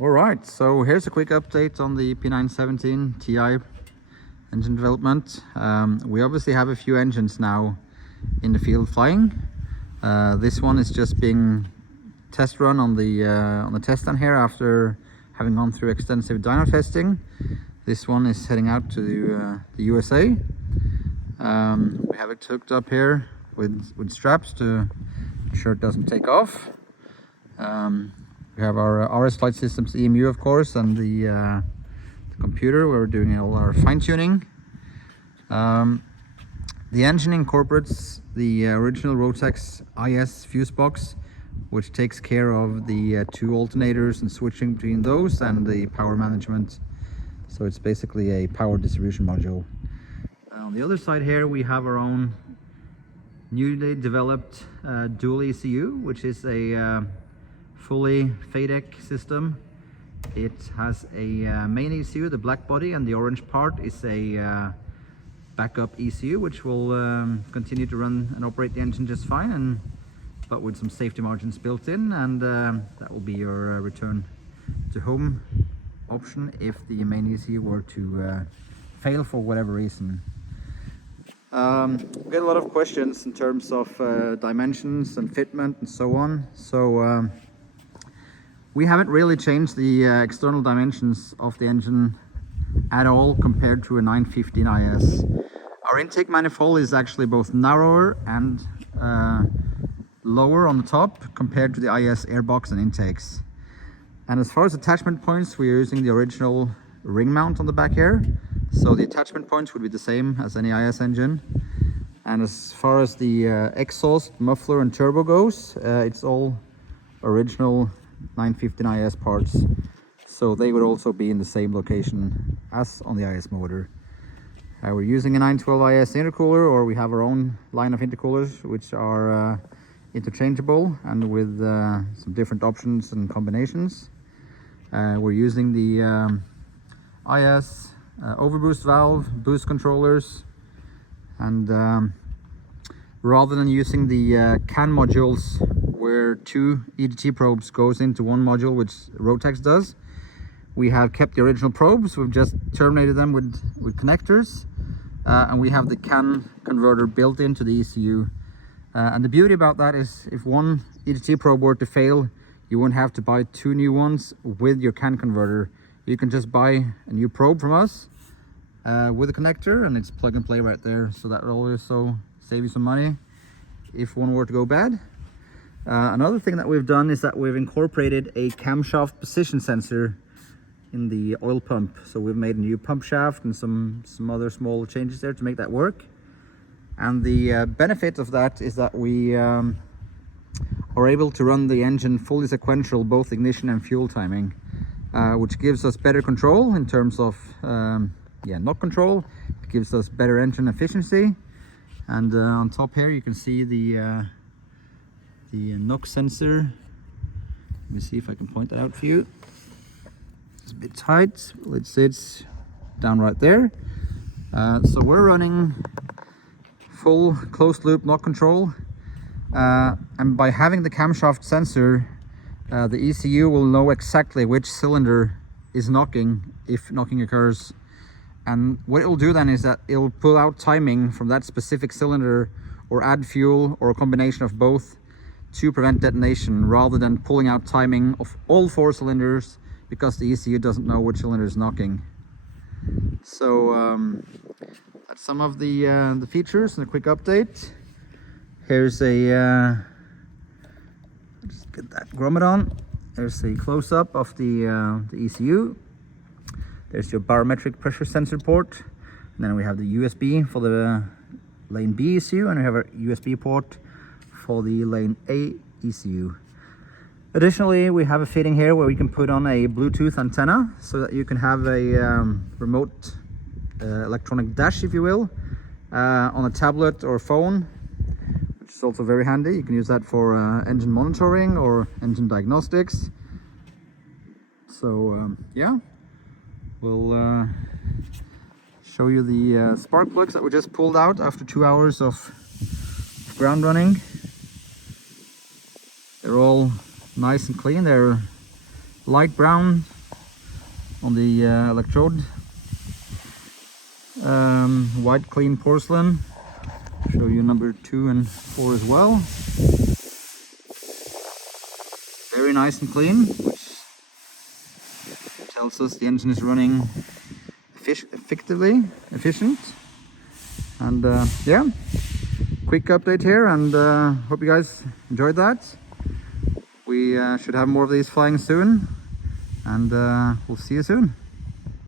Alright, so here's a quick update on the EP917Ti engine development. We obviously have a few engines now in the field flying. This one is just being test run on the test stand here after having gone through extensive dyno testing. This one is heading out to the USA. We have it hooked up here with straps to ensure it doesn't take off. We have our RS Flight Systems EMU, of course, and the computer where we're doing all our fine-tuning. The engine incorporates the original Rotex IS fuse box, which takes care of the two alternators and switching between those and the power management. So it's basically a power distribution module. On the other side here we have our own newly developed dual ECU, which is a fully FADEC system. It has a main ECU, the black body, and the orange part is a backup ECU, which will continue to run and operate the engine just fine, but with some safety margins built in, and that will be your return to home option if the main ECU were to fail for whatever reason. We get a lot of questions in terms of dimensions and fitment and so on. So we haven't really changed the external dimensions of the engine at all compared to a 915 IS. Our intake manifold is actually both narrower and lower on the top compared to the IS airbox and intakes. And as far as attachment points, we're using the original ring mount on the back here. So the attachment points would be the same as any IS engine. And as far as the exhaust, muffler and turbo goes, it's all original 915 IS parts. So they would also be in the same location as on the IS motor. We're using a 912 IS intercooler, or we have our own line of intercoolers which are interchangeable and with some different options and combinations. We're using the IS overboost valve, boost controllers, and rather than using the CAN modules where two EDT probes goes into one module, which Rotex does, we have kept the original probes. We've just terminated them with connectors, and we have the CAN converter built into the ECU. And the beauty about that is if one EDT probe were to fail, you won't have to buy two new ones with your CAN converter. You can just buy a new probe from us with a connector, and it's plug and play right there. So that will also save you some money if one were to go bad. Another thing that we've done is that we've incorporated a camshaft position sensor in the oil pump. So we've made a new pump shaft and some other small changes there to make that work. And the benefit of that is that we are able to run the engine fully sequential, both ignition and fuel timing, which gives us better control in terms of knock control. It gives us better engine efficiency. And on top here you can see the knock sensor. Let me see if I can point that out for you. It's a bit tight. It sits down right there. So we're running full closed loop knock control, and by having the camshaft sensor, the ECU will know exactly which cylinder is knocking if knocking occurs. And what it will do then is that it will pull out timing from that specific cylinder or add fuel or a combination of both to prevent detonation, rather than pulling out timing of all four cylinders because the ECU doesn't know which cylinder is knocking. So that's some of the features and a quick update. Here's a just get that grommet on. There's a close-up of the ECU. There's your barometric pressure sensor port, and then we have the USB for the lane B ECU, and we have a USB port for the lane A ECU. Additionally, we have a fitting here where we can put on a Bluetooth antenna so that you can have a remote electronic dash, if you will, on a tablet or phone, which is also very handy. You can use that for engine monitoring or engine diagnostics. So yeah, we'll show you the spark plugs that we just pulled out after 2 hours of ground running. They're all nice and clean. They're light brown on the electrode, white clean porcelain. Show you number 2 and 4 as well. Very nice and clean, which tells us the engine is running efficient. And yeah, quick update here, and hope you guys enjoyed that. We should have more of these flying soon, and we'll see you soon.